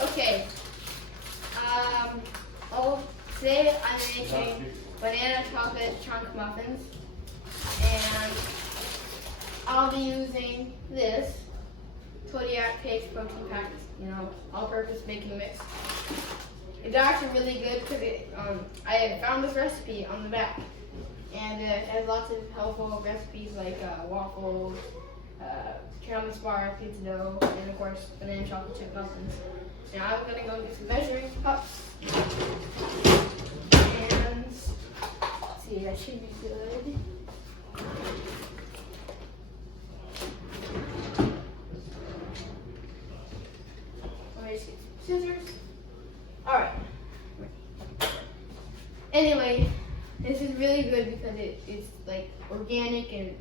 Okay. Today I'm making banana chocolate chunk muffins, and I'll be using this Kodiak Cakes protein packs, all-purpose baking mix. It's actually really good because I found this recipe on the back, and it has lots of helpful recipes like waffles, caramel bar, pizza dough, and of course banana chocolate chip muffins. Now I'm gonna go get some measuring cups, and let's see, that should be good. Let me just get some scissors. All right. Anyway, this is really good because it's like organic, and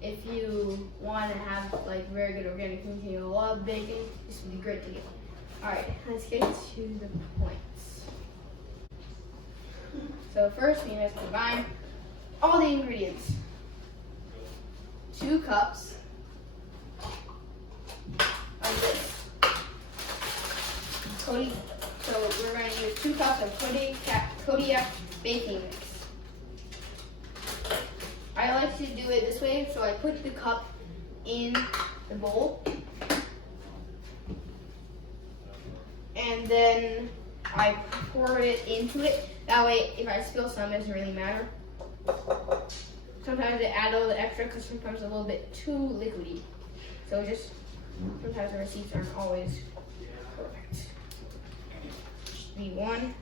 if you want to have like very good organic things and you love baking, this would be great to get. All right, let's get to the points. So first, we must combine all the ingredients. 2 cups of this Kodiak. So we're going to use 2 cups of Kodiak baking mix. I like to do it this way, so I put the cup in the bowl, and then I pour it into it. That way, if I spill some, it doesn't really matter. Sometimes I add a little extra because sometimes it's a little bit too liquidy. So sometimes the receipts aren't always correct. Should be 1.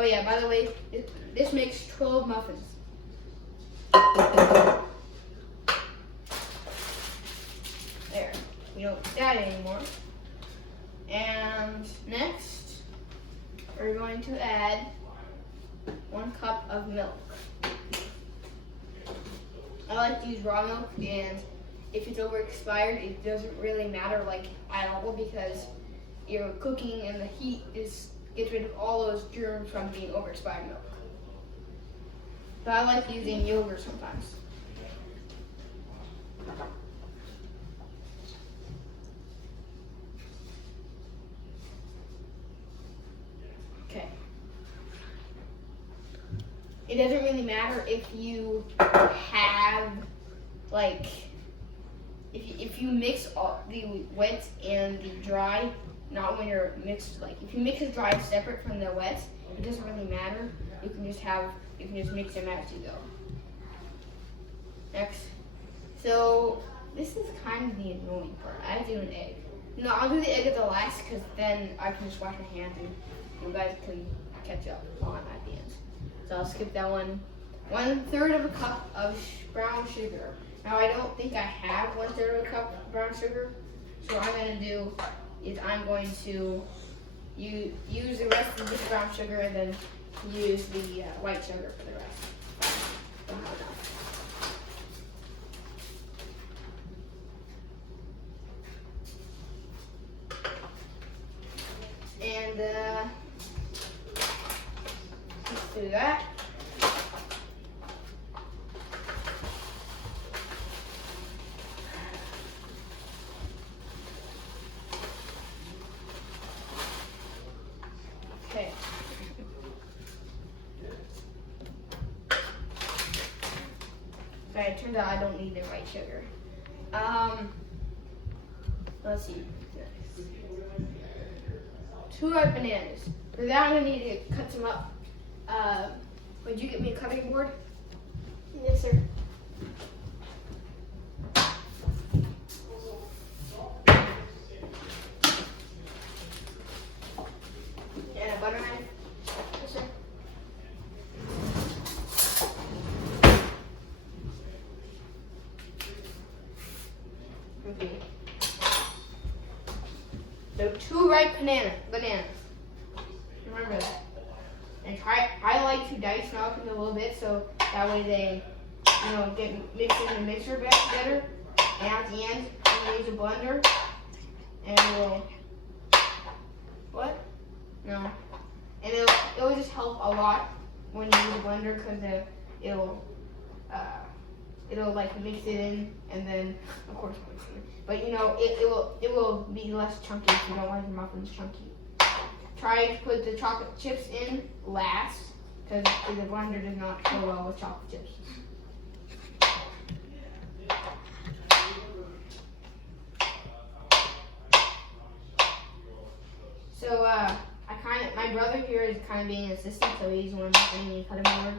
Oh yeah, by the way, this makes 12 muffins. There, we don't need that anymore. And next, we're going to add 1 cup of milk. I like to use raw milk, and if it's over expired, it doesn't really matter at all because you're cooking and the heat gets rid of all those germs from being over expired milk. But I like using yogurt sometimes. Okay. It doesn't really matter if you have if you mix all the wet and the dry, not when you're mixed, if you mix the dry separate from the wet, it doesn't really matter. You can just mix them as you go. Next. So this is kind of the annoying part. I do an egg. No, I'll do the egg at the last because then I can just wash my hands and you guys can catch up on at the end. So I'll skip that one. 1/3 of a cup of brown sugar. Now I don't think I have 1/3 of a cup of brown sugar. So what I'm going to do is I'm going to use the rest of this brown sugar and then use the white sugar for the rest. And let's do that. Okay. Okay, it turns out I don't need the white sugar. Let's see. 2 ripe bananas. For that, I'm gonna need to cut some up. Would you get me a cutting board? Yes, sir. And a butter knife? Yes, sir. Okay. So 2 ripe bananas. Remember that. And I like to dice them up in a little bit so that way they, get mixed in the mixer better. And at the end, I'm gonna use a blender, and what? No. And it'll just help a lot when you use a blender because it'll it'll like mix it in, and then of course mix it in. But you know, it will be less chunky if you don't like your muffins chunky. Try to put the chocolate chips in last, because the blender does not go well with chocolate chips. So my brother here is kind of being an assistant, so he's the one getting me cutting board.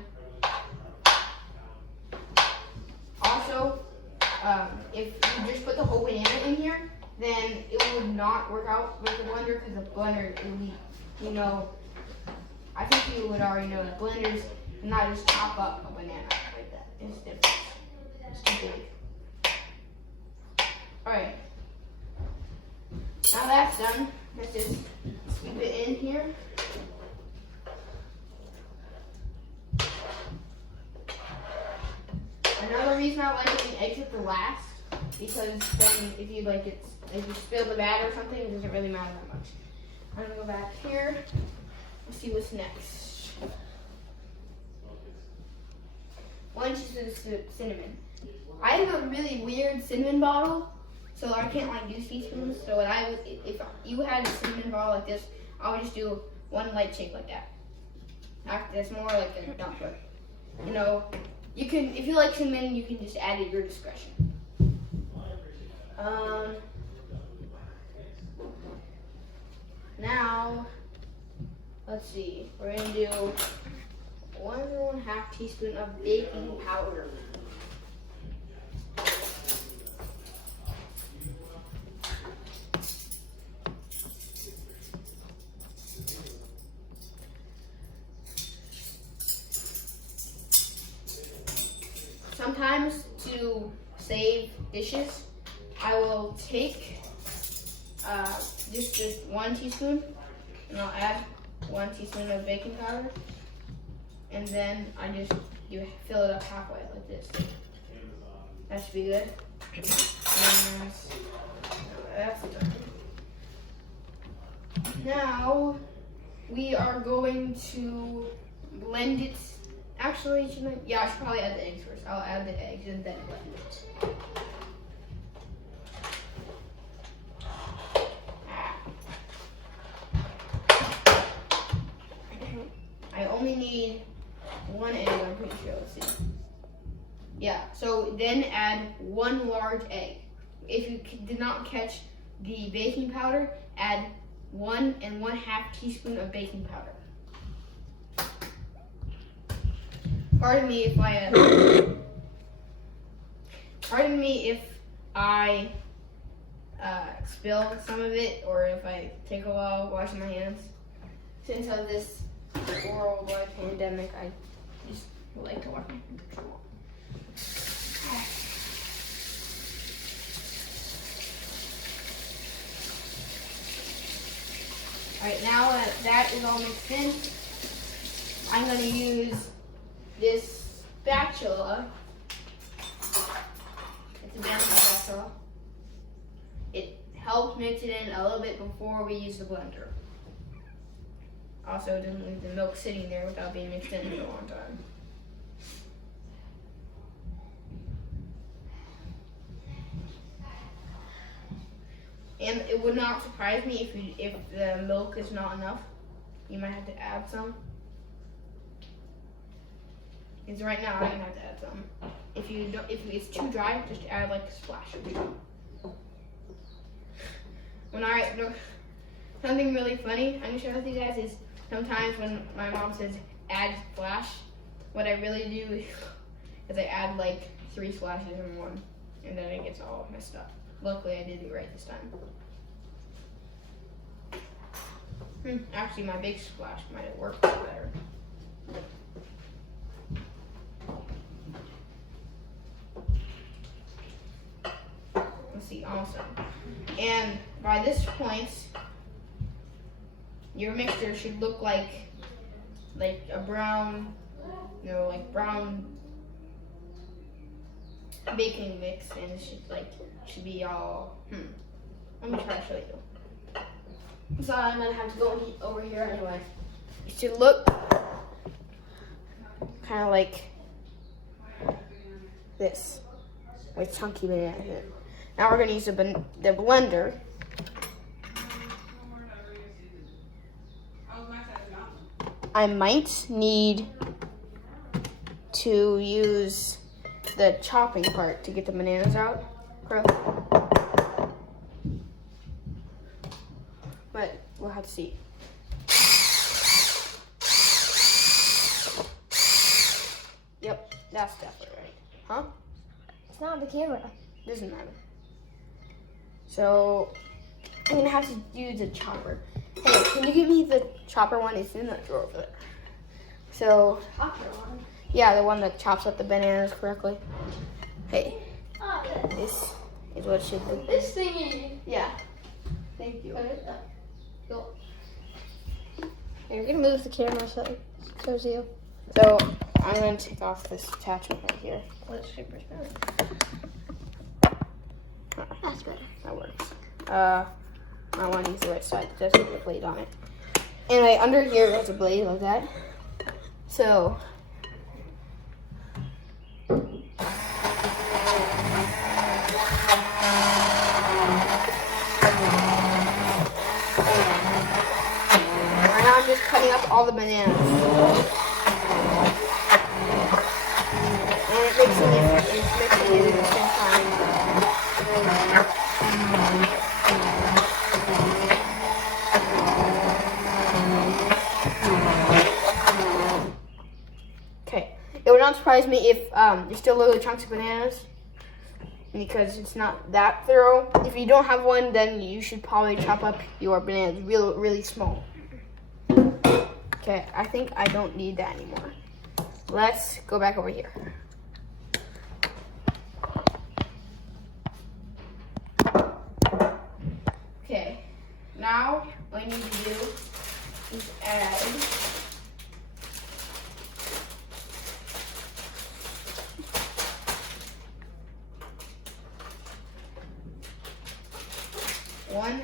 Also, if you just put the whole banana in here, then it would not work out with the blender, because the blender, you know, I think you would already know that blenders not just chop up a banana like that. It's different. It's too big. Alright. Now that's done, let's just scoop it in here. Another reason I like putting eggs at the last, because then if you spill the bag or something, it doesn't really matter that much. I'm gonna go back here and see what's next. 1 teaspoon of cinnamon. I have a really weird cinnamon bottle, so I can't like use teaspoons. So if you had a cinnamon bottle like this, I would just do 1 light shake like that. That's more like a dump, but you know, you can, if you like cinnamon, you can just add it at your discretion. Now, let's see, we're gonna do 1½ teaspoon of baking powder. Sometimes to save dishes, I will take just 1 teaspoon, and I'll add 1 teaspoon of baking powder, and then you fill it up halfway like this. That should be good. And that's done. Now we are going to blend it. Actually, I should probably add the eggs first. I'll add the eggs and then blend it. I only need 1 egg, I'm pretty sure. Let's see. Yeah, so then add 1 large egg. If you did not catch the baking powder, add 1 1/2 teaspoon of baking powder. Pardon me if I spill some of it, or if I take a while washing my hands. Since of this worldwide pandemic, I just like to wash my hands for long. Alright, now that is all mixed in, I'm going to use this spatula. It's a bamboo spatula. It helps mix it in a little bit before we use the blender. Also, it doesn't leave the milk sitting there without being mixed in for a long time. And it would not surprise me if the milk is not enough. You might have to add some. Because right now I'm gonna have to add some. If it's too dry, just add like a splash. Something really funny I'm gonna share with you guys is sometimes when my mom says add splash, what I really do is I add like 3 splashes in one, and then it gets all messed up. Luckily I did it right this time. Actually my big splash might have worked better. Let's see, awesome. And by this point, your mixture should look like a brown, like brown baking mix, and it should be all. Let me try to show you. So I'm gonna have to go over here anyway. It should look kind of like this with chunky bananas in it. Now we're gonna use the blender. I might need to use the chopping part to get the bananas out. But we'll have to see. Yep, that's definitely right. Huh? It's not on the camera. Doesn't matter. So I'm gonna have to use a chopper. Hey, can you give me the chopper one? It's in that drawer over there. So Chopper one? Yeah, the one that chops up the bananas correctly. Hey, Oh, this is what it should do. this thingy. Yeah. Thank you. Go. You're gonna move the camera so it shows you. So I'm gonna take off this attachment right here. Let's super spoon. That's better. That works. I want to use the right side. There's a blade on it. Anyway, under here there's a blade like that. So right now I'm just cutting up all the bananas. And it makes it mixing it at the same time. Okay, it would not surprise me if you're still little chunks of bananas because it's not that thorough. If you don't have one, then you should probably chop up your bananas really small. Okay, I think I don't need that anymore. Let's go back over here. Okay, now what I need to do is add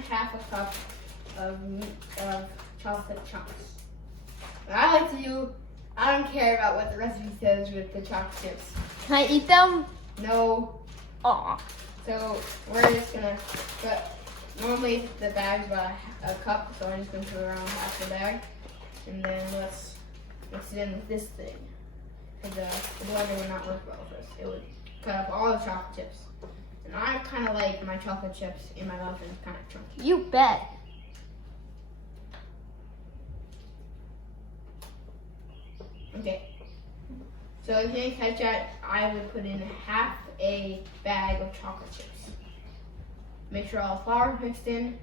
½ a cup of chocolate chunks. And I like to do, I don't care about what the recipe says with the chocolate chips. Can I eat them? No. Aw. So we're just gonna put, normally the bag's about a cup, so I'm just gonna put around half the bag. And then let's mix it in with this thing. Because the blender would not work well for us. It would cut up all the chocolate chips. And I kind of like my chocolate chips in my muffin kind of chunky. You bet. Okay. So if you didn't catch that, I would put in ½ a bag of chocolate chips. Make sure all the flour is mixed in.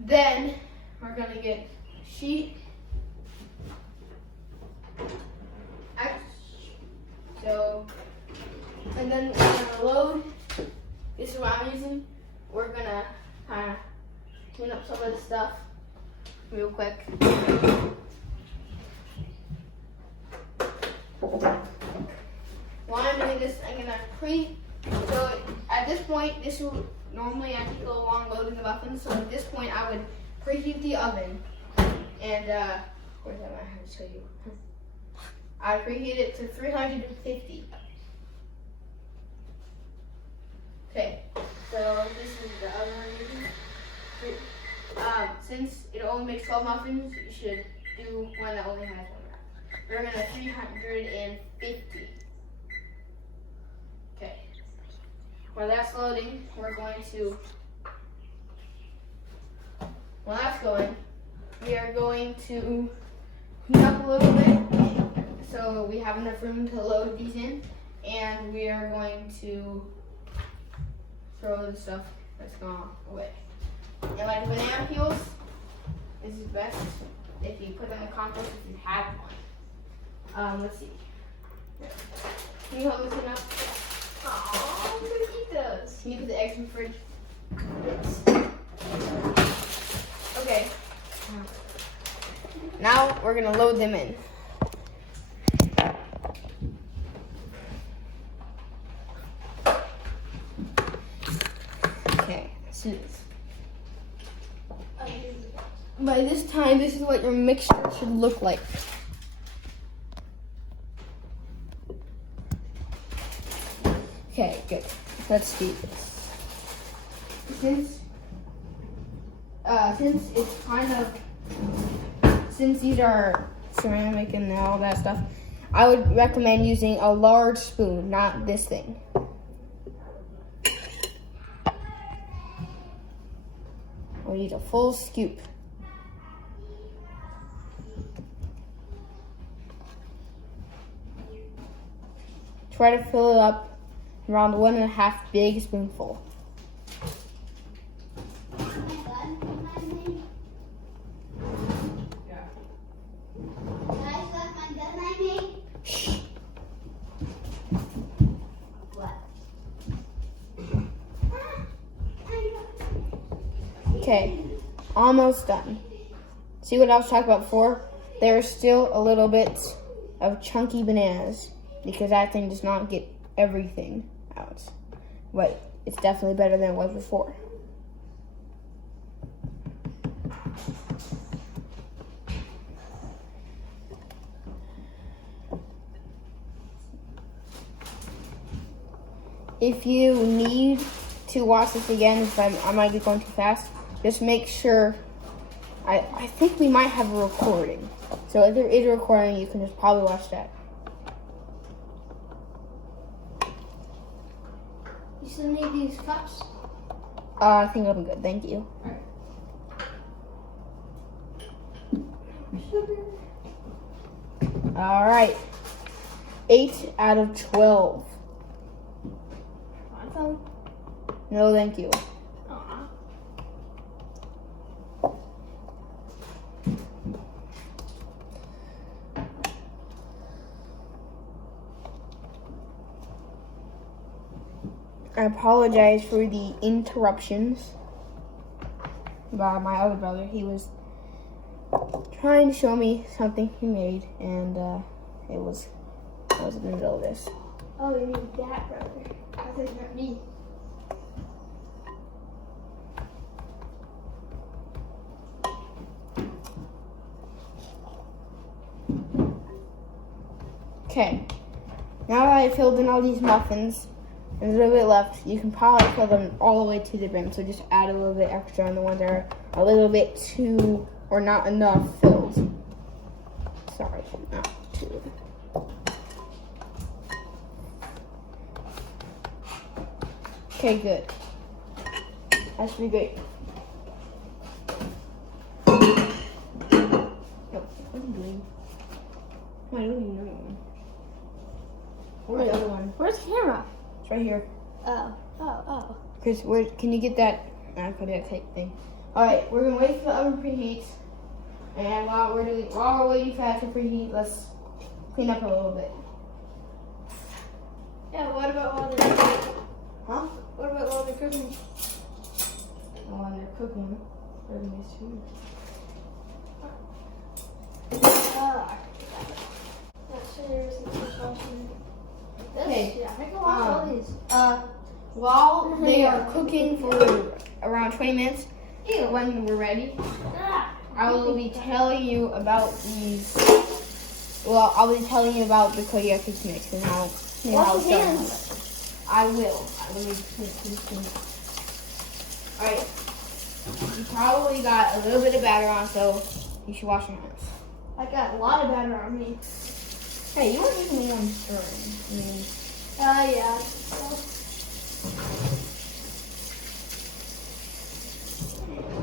Then we're gonna get a sheet. So, and then we're gonna load. This is what I'm using. We're gonna kind of clean up some of the stuff real quick. While I'm doing this, I'm gonna so at this point, this will normally I take a little long loading the muffins. So at this point, I would preheat the oven, and where's that? I have to show you. I preheat it to 350. Okay, so this is the oven we're using. Since it only makes 12 muffins, you should do one that only has one wrap. We're gonna 350. Okay. While that's loading, we're going to. While that's going, we are going to clean up a little bit so we have enough room to load these in, and we are going to throw the stuff that's gone away. And like banana peels, this is best if you put them in compost if you have one. Let's see. Can you hold this one up? Oh, I'm gonna eat those. Can you put the eggs in the fridge? Okay. Now we're gonna load them in. Okay, let's do this. By this time, this is what your mixture should look like. Okay, good. Let's do this. Since it's kind of, since these are ceramic and all that stuff, I would recommend using a large spoon, not this thing. We need a full scoop. Try to fill it up around 1.5 big spoonful. Okay, almost done. See what I was talking about before? There's still a little bit of chunky bananas because that thing does not get everything out. But it's definitely better than it was before. If you need to watch this again, if I might be going too fast, just make sure. I think we might have a recording. So if there is a recording, you can just probably watch that. You still need these cups? I think it'll be good. Thank you. All right. 8 out of 12. No, thank you. I apologize for the interruptions by my other brother. He was trying to show me something he made, and I was in the middle of this. Oh, you mean that brother? I thought you meant me. Okay, now that I filled in all these muffins, and a little bit left, you can probably fill them all the way to the brim. So just add a little bit extra on the ones that are a little bit too, or not enough filled. Sorry, not too. Okay, good. That should be great. Nope, what are you doing? I don't even know. Where's the other one? Where's the camera? It's right here. Oh. Chris, can you get that? I put that tape thing. All right, we're gonna wait for the oven preheat, and while we're waiting for that to preheat, let's clean up a little bit. Yeah, what about while they're cooking? Huh? What about while they're cooking? While they're cooking, they're gonna miss food. Okay. Yeah, I think I want all these. While they are cooking for around 20 minutes, when we're ready, I will be telling you about these. Well, I'll be telling you about the Kodiak cookies mix and how it's done. I will. Alright. You probably got a little bit of batter on, so you should wash your hands. I got a lot of batter on me. Hey, you weren't even the one stirring. Yeah.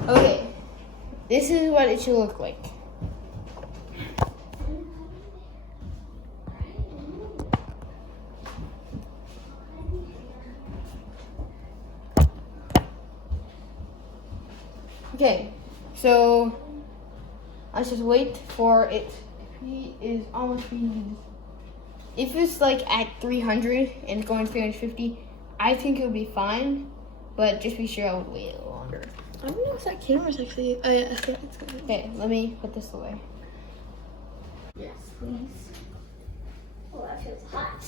Okay. This is what it should look like. Okay, so let's just wait for it. He is almost preheated. If it's like at 300 and going 350, I think it would be fine. But just be sure I would wait a little longer. I don't know if that camera's actually. Oh yeah, I think it's good. Okay, let me put this away. Yes, please. Oh, that feels hot.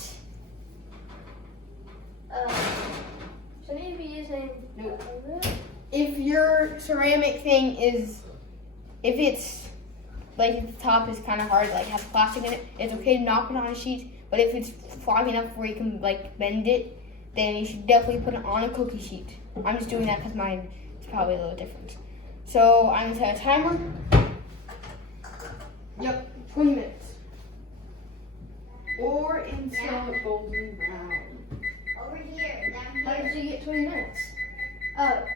Should I be using? Nope. If your ceramic thing is, if it's like the top is kind of hard, like has plastic in it, it's okay to not put on a sheet. But if it's foggy enough where you can like bend it, then you should definitely put it on a cookie sheet. I'm just doing that because mine is probably a little different. So I'm gonna set a timer. Yep, 20 minutes. Or until golden brown. How did you get 20 minutes? Oh.